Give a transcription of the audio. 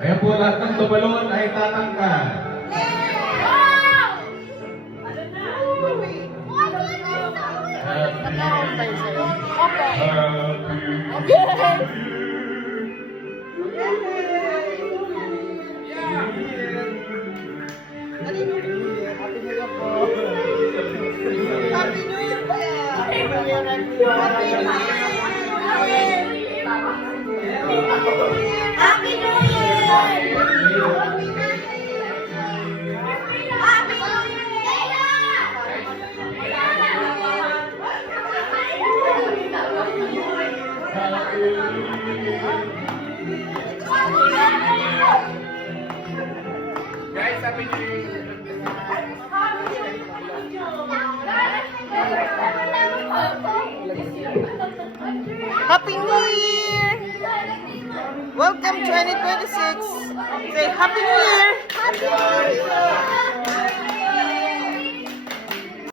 Ayan po, lahat ng tumalon ay tatanggal. Happy New Year! Guys, Happy New Year! Happy New Year! Welcome 2026! Say Happy New Year! Happy New Year!